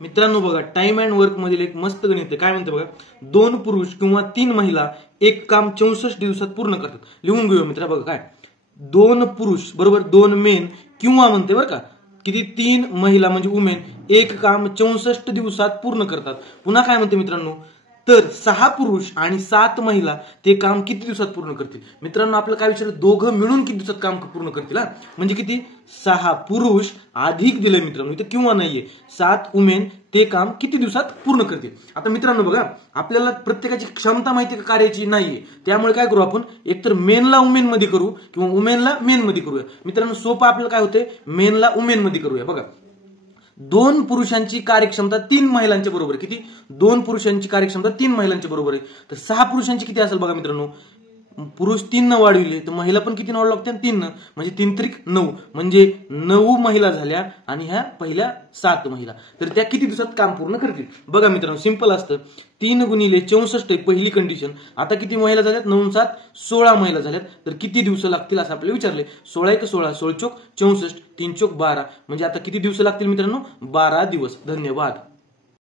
मित्रांनो बघा, time and work मधील एक मस्त गणित आहे. काय म्हणते बघा, 2 पुरुष किंवा 3 महिला एक काम 64 दिवसात पूर्ण करतात. लिहून घेऊया मित्रा. बघा काय, 2 पुरुष बरोबर 2 मेन किंवा म्हणते बरं का, किती 3 महिला म्हणजे वुमेन एक काम 64 दिवसात पूर्ण करतात. पुन्हा काय म्हणते मित्रांनो, तर 6 पुरुष आणि 7 महिला ते काम किती दिवसात पूर्ण करतील. मित्रांनो आपलं काय विचारलं, दोघं मिळून किती दिवसात काम पूर्ण करतील. हा म्हणजे किती, 6 पुरुष अधिक दिले मित्रांनो, इथे किंवा नाहीये, 7 वुमेन ते काम किती दिवसात पूर्ण करतील. आता मित्रांनो बघा, आपल्याला प्रत्येकाची क्षमता माहिती का कार्याची नाहीये, त्यामुळे काय करू आपण, एकतर मेनला वुमेन मध्ये करू किंवा वुमेनला मेन मध्ये करूया. मित्रांनो सोपं आपल्याला काय होते, मेनला वुमेन मध्ये करूया. बघा, 2 पुरुषांची कार्यक्षमता 3 महिलांच्या बरोबर आहे. किती, 2 पुरुषांची कार्यक्षमता 3 महिलांच्या बरोबर आहे. तर 6 पुरुषांची किती असेल बघा मित्रांनो, पुरुष 3 न वाढविले तर महिला पण किती वाढवू लागते, 3 न, म्हणजे 3 त्रिक 9, म्हणजे 9 महिला झाल्या आणि ह्या पहिल्या 7 महिला. तर त्या किती दिवसात काम पूर्ण करतील. बघा मित्रांनो सिंपल असतं, 3 गुणिले 64 पहिली कंडिशन. आता किती महिला झाल्यात, 9 7 16 महिला झाल्यात. तर किती दिवस लागतील असं आपल्याला विचारले. 16 1 16, 16 चोक 64, 3 चोक 12, म्हणजे आता किती दिवस लागतील मित्रांनो, 12 दिवस. धन्यवाद.